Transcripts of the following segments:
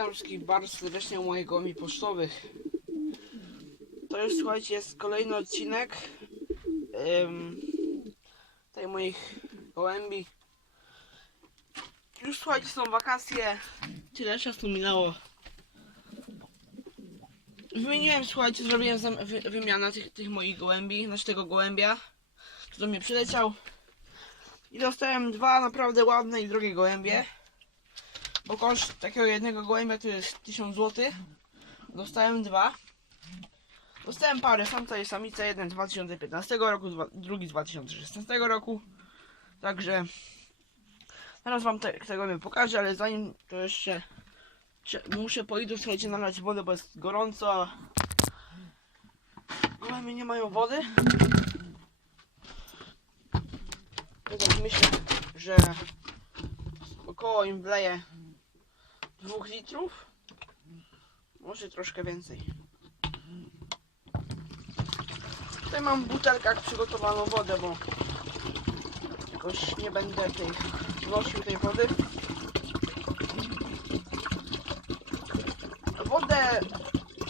Witam wszystkich bardzo serdecznie u moich gołębi pocztowych. To już słuchajcie jest kolejny odcinek um, tej moich gołębi. Już słuchajcie są wakacje. Tyle czasu minęło. Wymieniłem, słuchajcie, zrobiłem wy, wymianę tych, tych moich gołębi, znaczy tego gołębia, który do mnie przyleciał. I dostałem dwa naprawdę ładne i drogie gołębie. Bo koszt takiego jednego gołębia to jest 1000 zł. Dostałem dwa. Dostałem parę, samca i samica, jeden z 2015 roku, dwa, drugi z 2016 roku. Także teraz wam te, te gołębie pokażę, ale zanim to jeszcze cze- muszę po słuchajcie nalać wodę, bo jest gorąco, gołębie nie mają wody. Myślę, że około im wleję 2 litrów. Może troszkę więcej. Tutaj mam w butelkach przygotowaną wodę, bo jakoś nie będę tej nosił tej wody. Wodę,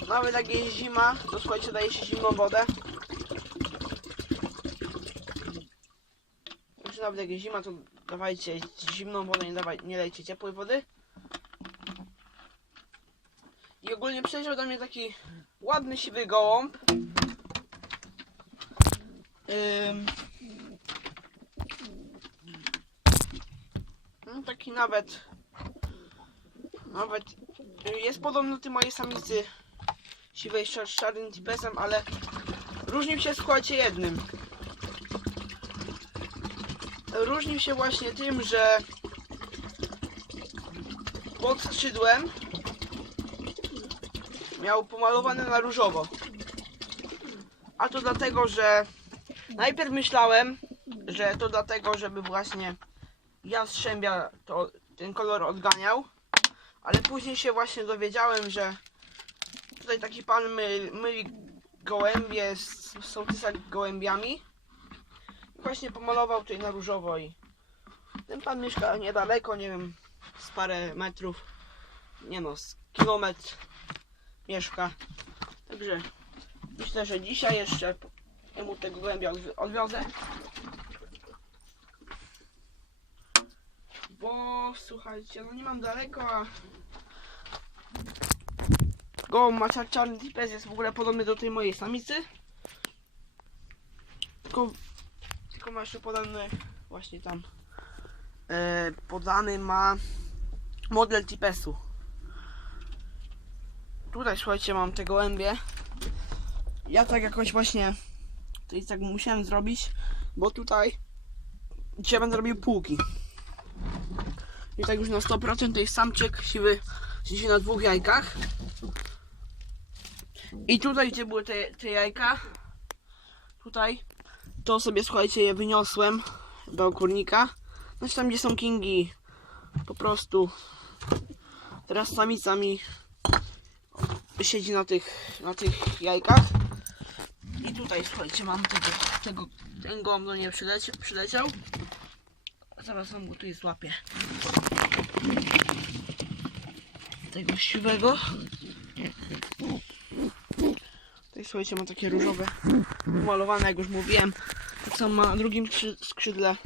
nawet jak jest zima, to słuchajcie, daje się zimną wodę. Nawet jak jest zima, to dawajcie zimną wodę, nie, dawaj, nie dajcie ciepłej wody. I ogólnie przyleciał do mnie taki ładny siwy gołąb. Ym. No, taki nawet nawet y, jest podobny do tej mojej samicy siwej czarnym tipesem, ale różnił się słuchajcie jednym. Różnił się właśnie tym, że pod skrzydłem miał pomalowane na różowo. A to dlatego, że najpierw myślałem, że to dlatego, żeby właśnie jastrzębia to ten kolor odganiał, ale później się właśnie dowiedziałem, że tutaj taki pan myli, myli gołębie z sołtysa gołębiami. I właśnie pomalował tutaj na różowo i ten pan mieszka niedaleko, nie wiem, z parę metrów, nie no, z kilometr mieszka. Także myślę, że dzisiaj jeszcze jemu tego gołębia odwi- odwiozę. Bo słuchajcie, no nie mam daleko, a gołąb ma czar- czarny tipes, jest w ogóle podobny do tej mojej samicy. Tylko, tylko ma jeszcze podany właśnie tam e, podany ma model tipesu. Tutaj słuchajcie mam te gołębie. Ja tak jakoś właśnie tutaj tak musiałem zrobić, bo tutaj dzisiaj będę robił półki. I tak już na 100% to jest samczyk siwy siedzi na dwóch jajkach. I tutaj gdzie były te, te jajka, tutaj, to sobie słuchajcie je wyniosłem do kurnika. Znaczy tam gdzie są kingi, po prostu teraz samica mi siedzi na tych, na tych jajkach. I tutaj słuchajcie, mam tego, tego ten gołąb do mnie przyleci, przyleciał. Zaraz wam go tutaj złapię. Tego siwego. Tutaj słuchajcie, ma takie różowe malowane, jak już mówiłem. Tak samo na drugim skrzy- skrzydle.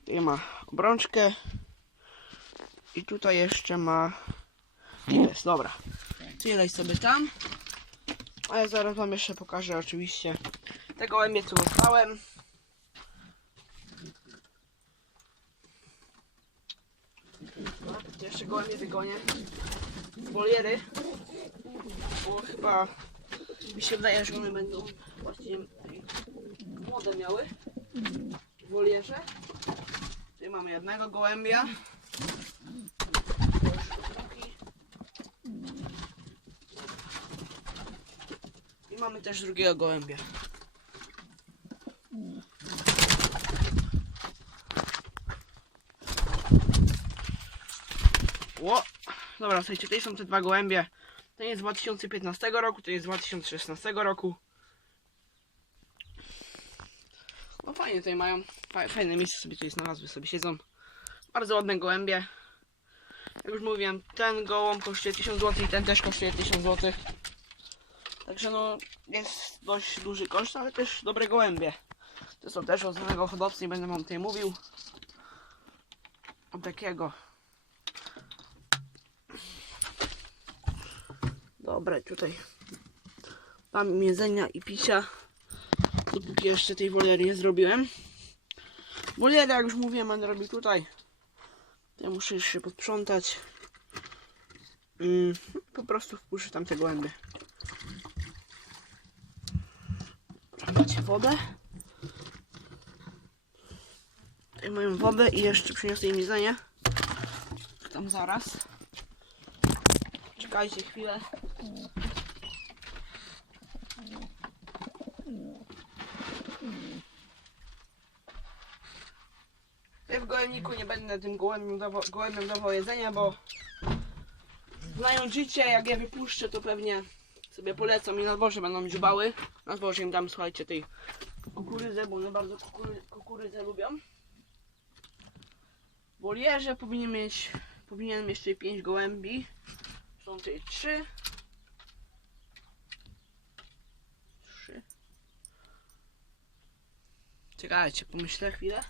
Tutaj ma obrączkę. I tutaj jeszcze ma jest, dobra. Tyle sobie tam. A ja zaraz wam jeszcze pokażę oczywiście te gołębie, co dostałem. To jeszcze gołębie wygonię z woliery. Bo chyba mi się wydaje, że one będą właśnie młode miały w wolierze. Tutaj mamy jednego gołębia. Mamy też drugiego gołębia. Ło! Dobra, słuchajcie, tutaj są te dwa gołębie. Ten jest z 2015 roku, ten jest z 2016 roku. No fajnie tutaj mają, fa- fajne miejsce sobie tutaj znalazły, sobie siedzą. Bardzo ładne gołębie. Jak już mówiłem, ten gołąb kosztuje 1000 zł i ten też kosztuje 1000 zł. Także no, jest dość duży koszt, ale też dobre gołębie. To są też od znanego hodowcy, nie będę wam tutaj mówił. Od takiego. Dobre, tutaj mam jedzenia i picia. Dopóki jeszcze tej woliery nie zrobiłem. Wolierę, jak już mówiłem, będę robił tutaj. Ja muszę jeszcze posprzątać. Mm, po prostu wpuszczę tam te gołębie. Dobra, Macie wodę. Tutaj mają wodę i jeszcze przyniosę im jedzenie. Tam zaraz. Czekajcie chwilę. Ja w gołębniku nie będę tym gołębiom dawał, gołębiom dawał jedzenia, bo znając życie, jak je wypuszczę, to pewnie sobie polecą i na dworze będą dziubały. Na dworze im dam, słuchajcie, tej kukurydzę, bo one bardzo kukury, kukurydzę lubią. W wolierze powinien mieć, powinien mieć tutaj 5 gołębi. Są tutaj 3. 3. Czekajcie, pomyślę chwilę.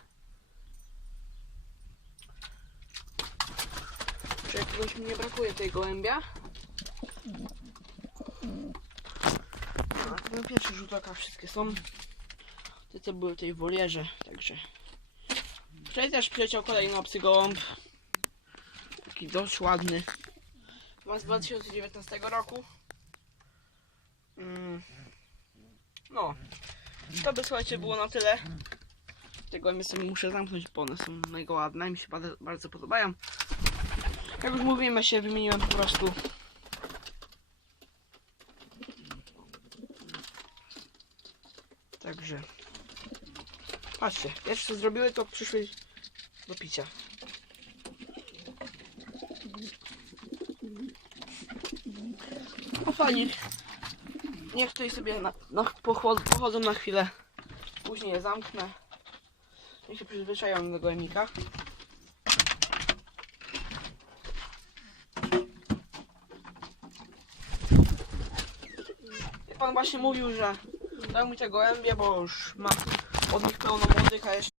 Czy jakiegoś mi nie brakuje tej gołębia? Na pierwszy rzut oka wszystkie są. Te co były w tej wolierze, także. Wczoraj też przyleciał kolejny obcy gołąb. Taki dość ładny. Ma z 2019 roku. Mm. No. To by słuchajcie było na tyle. Tego mnie sobie muszę zamknąć, bo one są mega ładne. Mi się bardzo, bardzo podobają. Jak już mówiłem, ja się wymieniłem po prostu. Także. Patrzcie, pierwsze co zrobiły to przyszły do picia. No fajnie. Niech tutaj sobie na, na, pochod, pochodzą na chwilę. Później je zamknę. Niech się przyzwyczają do gołębnika. Jak pan właśnie mówił, że daj mu te gołębie, bo już ma od nich pełno młodych, a jeszcze,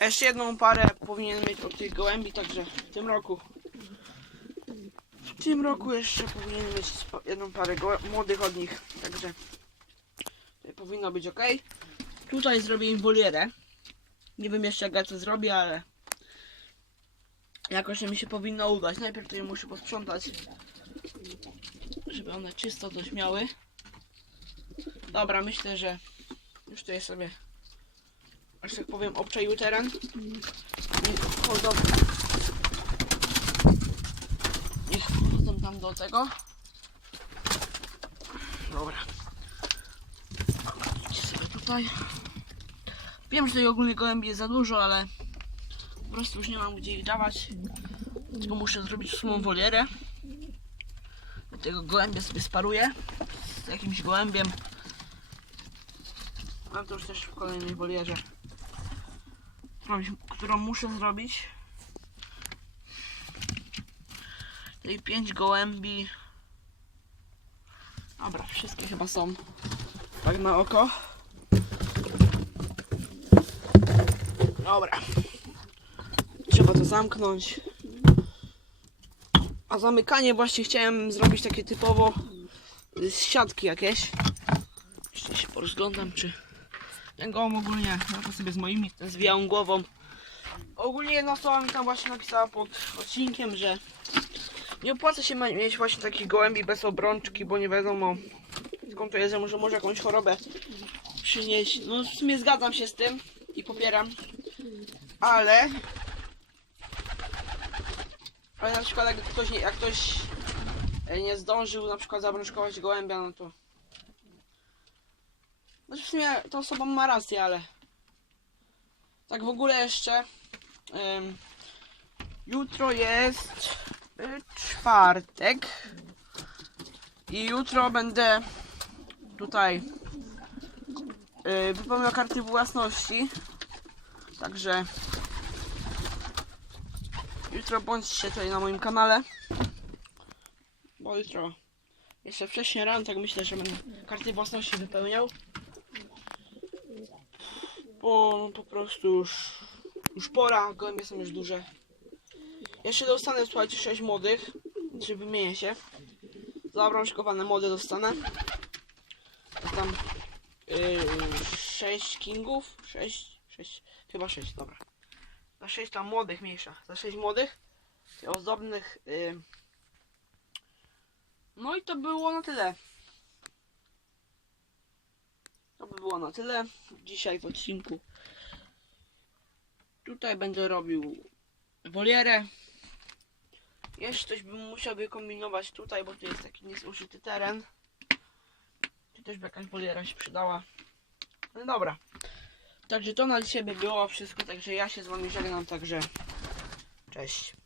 jeszcze jedną parę powinien mieć od tych gołębi, także w tym roku w tym roku jeszcze powinien mieć jedną parę młodych od nich, także powinno być ok. Tutaj zrobię im wolierę. Nie wiem jeszcze jak ja to zrobię, ale jakoś mi się powinno udać. Najpierw tutaj muszę posprzątać żeby one czysto coś miały. Dobra, myślę, że już tutaj sobie, aż tak powiem, obczaił teren. Niech wchodzą. Niech wchodzą tam do tego. Dobra. Idźcie sobie tutaj. Wiem, że tutaj ogólnie gołębi jest za dużo, ale po prostu już nie mam gdzie ich dawać. Tylko muszę zrobić sumą wolierę tego gołębia sobie sparuję z jakimś gołębiem. Mam to już też w kolejnej wolierze, którą, którą muszę zrobić. Tutaj pięć gołębi. Dobra, wszystkie chyba są. Tak na oko. Dobra. Trzeba to zamknąć. A zamykanie właśnie chciałem zrobić takie typowo z siatki jakieś. Jeszcze się porozglądam, czy ten gołąb ogólnie, ja to sobie z moimi zwijałą głową. Ogólnie jedna osoba mi tam właśnie napisała pod odcinkiem, że nie opłaca się mieć właśnie takich gołębi bez obrączki, bo nie wiadomo skąd to jest, że może, może jakąś chorobę przynieść. No w sumie zgadzam się z tym i popieram, ale ale na przykład jak ktoś, jak ktoś e, nie zdążył na przykład zabrączkować gołębia, no to... No w sumie ta osoba ma rację, ale... Tak w ogóle jeszcze... jutro jest y, czwartek. I jutro będę tutaj y, wypełniał karty własności. Także jutro bądźcie tutaj na moim kanale. Bo jutro jeszcze wcześniej rano, tak myślę, że będę karty własności wypełniał. Bo no, po prostu już, już pora, gołębie są już duże. Jeszcze dostanę, słuchajcie, 6 młodych, czy wymienię się. Zabrączkowane młode dostanę. Tam yy, 6 kingów, 6, 6, chyba 6, dobra. Za 6 tam młodych mniejsza, za 6 młodych, ozdobnych. Yy. No i to było na tyle. To by było na tyle dzisiaj w odcinku. Tutaj będę robił wolierę. Jeszcze coś bym musiał wykombinować tutaj, bo tu jest taki niezużyty teren. Tu też by jakaś woliera się przydała. No dobra. Także to na dzisiaj by było wszystko, także ja się z wami żegnam, także cześć.